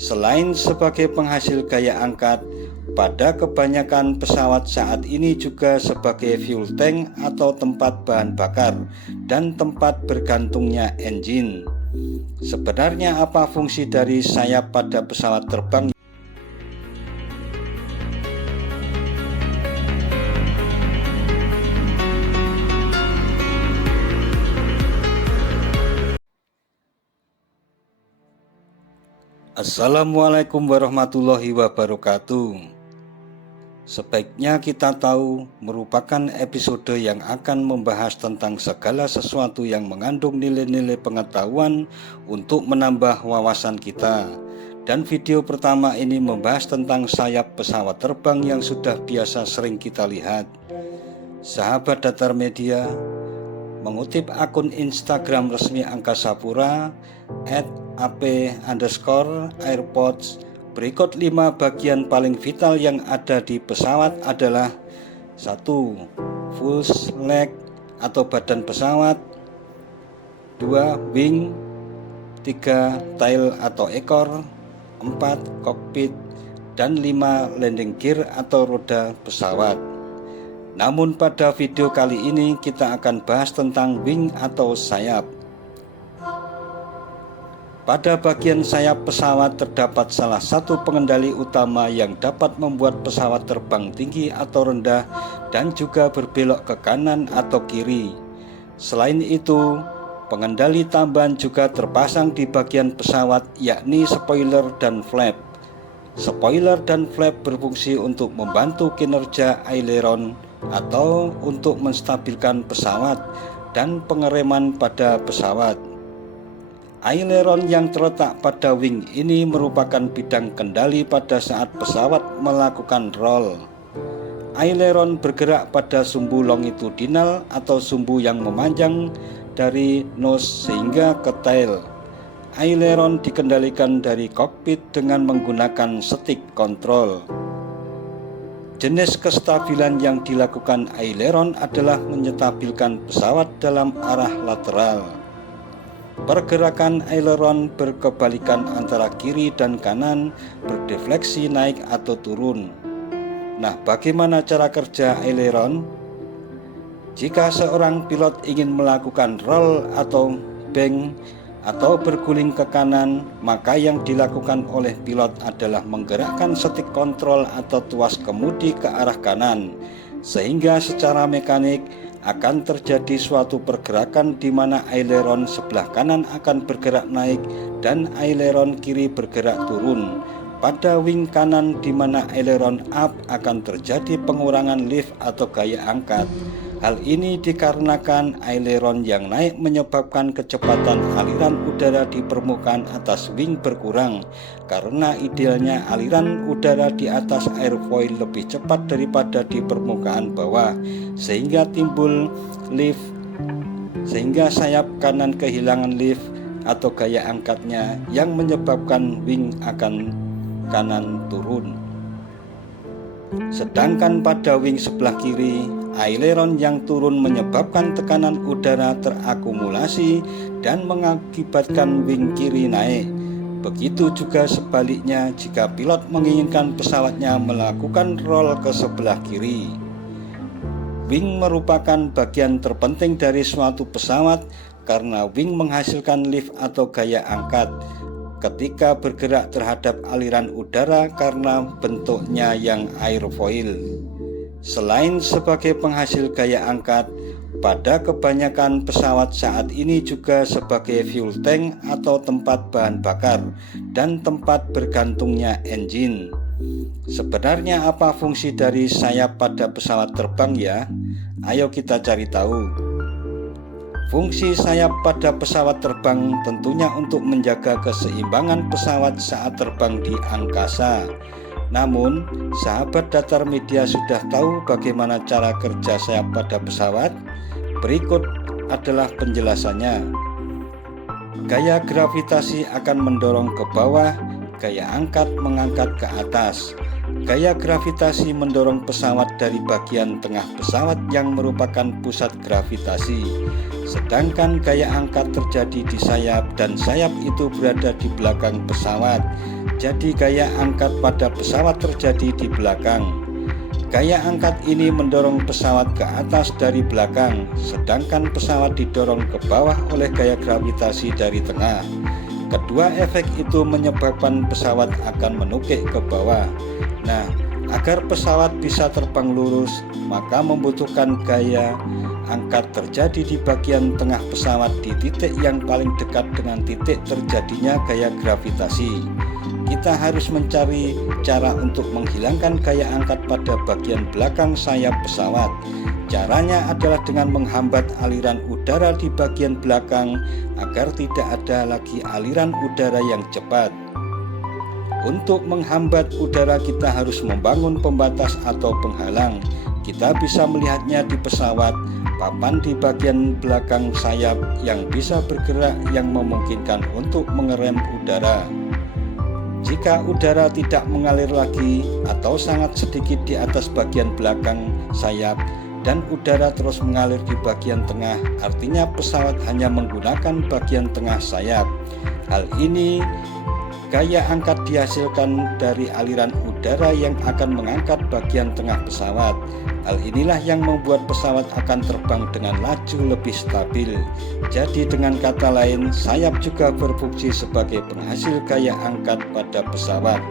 Selain sebagai penghasil gaya angkat, pada kebanyakan pesawat saat ini juga sebagai fuel tank atau tempat bahan bakar dan tempat bergantungnya engine. Sebenarnya apa fungsi dari sayap pada pesawat terbang? Assalamualaikum warahmatullahi wabarakatuh. Sebaiknya kita tahu merupakan episode yang akan membahas tentang segala sesuatu yang mengandung nilai-nilai pengetahuan untuk menambah wawasan kita. Dan video pertama ini membahas tentang sayap pesawat terbang yang sudah biasa sering kita lihat. Sahabat Datar Media, mengutip akun Instagram resmi Angkasa Pura @ap_airports, berikut 5 bagian paling vital yang ada di pesawat adalah: 1. Fuselage atau badan pesawat, 2. Wing, 3. tail atau ekor, 4. kokpit, dan 5. landing gear atau roda pesawat. Namun pada video kali ini kita akan bahas tentang wing atau sayap. Pada bagian sayap pesawat terdapat salah satu pengendali utama yang dapat membuat pesawat terbang tinggi atau rendah dan juga berbelok ke kanan atau kiri. Selain itu, pengendali tambahan juga terpasang di bagian pesawat, yakni spoiler dan flap. Spoiler dan flap berfungsi untuk membantu kinerja aileron atau untuk menstabilkan pesawat dan pengereman pada pesawat. Aileron yang terletak pada wing ini merupakan bidang kendali pada saat pesawat melakukan roll. Aileron bergerak pada sumbu longitudinal atau sumbu yang memanjang dari nose sehingga ke tail. Aileron dikendalikan dari kokpit dengan menggunakan stick control. Jenis kestabilan yang dilakukan aileron adalah menyetabilkan pesawat dalam arah lateral. Pergerakan aileron berkebalikan antara kiri dan kanan, berdefleksi naik atau turun. Nah, bagaimana cara kerja aileron? Jika seorang pilot ingin melakukan roll atau bank atau berguling ke kanan, maka yang dilakukan oleh pilot adalah menggerakkan stick kontrol atau tuas kemudi ke arah kanan, sehingga secara mekanik akan terjadi suatu pergerakan di mana aileron sebelah kanan akan bergerak naik dan aileron kiri bergerak turun. Pada wing kanan di mana aileron up akan terjadi pengurangan lift atau gaya angkat. Hal ini dikarenakan aileron yang naik menyebabkan kecepatan aliran udara di permukaan atas wing berkurang, karena idealnya aliran udara di atas airfoil lebih cepat daripada di permukaan bawah, sehingga timbul lift, sehingga sayap kanan kehilangan lift atau gaya angkatnya yang menyebabkan wing akan kanan turun. Sedangkan pada wing sebelah kiri, aileron yang turun menyebabkan tekanan udara terakumulasi dan mengakibatkan wing kiri naik. Begitu juga sebaliknya jika pilot menginginkan pesawatnya melakukan roll ke sebelah kiri. Wing merupakan bagian terpenting dari suatu pesawat karena wing menghasilkan lift atau gaya angkat ketika bergerak terhadap aliran udara karena bentuknya yang airfoil. Selain sebagai penghasil gaya angkat, pada kebanyakan pesawat saat ini juga sebagai fuel tank atau tempat bahan bakar dan tempat bergantungnya engine. Sebenarnya apa fungsi dari sayap pada pesawat terbang ya? Ayo kita cari tahu. Fungsi sayap pada pesawat terbang tentunya untuk menjaga keseimbangan pesawat saat terbang di angkasa. Namun, sahabat Datar Media sudah tahu bagaimana cara kerja sayap pada pesawat? Berikut adalah penjelasannya. Gaya gravitasi akan mendorong ke bawah, gaya angkat mengangkat ke atas. Gaya gravitasi mendorong pesawat dari bagian tengah pesawat yang merupakan pusat gravitasi, sedangkan gaya angkat terjadi di sayap dan sayap itu berada di belakang pesawat. Jadi gaya angkat pada pesawat terjadi di belakang. Gaya angkat ini mendorong pesawat ke atas dari belakang, sedangkan pesawat didorong ke bawah oleh gaya gravitasi dari tengah. Kedua efek itu menyebabkan pesawat akan menukik ke bawah. Nah, agar pesawat bisa terbang lurus, maka membutuhkan gaya angkat terjadi di bagian tengah pesawat di titik yang paling dekat dengan titik terjadinya gaya gravitasi. Kita harus mencari cara untuk menghilangkan gaya angkat pada bagian belakang sayap pesawat. Caranya adalah dengan menghambat aliran udara di bagian belakang agar tidak ada lagi aliran udara yang cepat. Untuk menghambat udara kita harus membangun pembatas atau penghalang. Kita bisa melihatnya di pesawat, papan di bagian belakang sayap yang bisa bergerak yang memungkinkan untuk mengerem udara. Jika udara tidak mengalir lagi atau sangat sedikit di atas bagian belakang sayap dan udara terus mengalir di bagian tengah, artinya pesawat hanya menggunakan bagian tengah sayap. Hal ini gaya angkat dihasilkan dari aliran udara yang akan mengangkat bagian tengah pesawat. Hal inilah yang membuat pesawat akan terbang dengan laju lebih stabil. Jadi dengan kata lain, sayap juga berfungsi sebagai penghasil gaya angkat pada pesawat.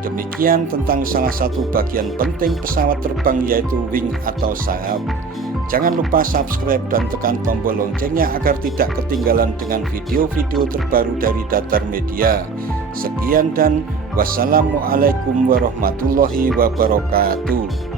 Demikian tentang salah satu bagian penting pesawat terbang, yaitu wing atau sayap. Jangan lupa subscribe dan tekan tombol loncengnya agar tidak ketinggalan dengan video-video terbaru dari Datar Media. Sekian dan wassalamualaikum warahmatullahi wabarakatuh.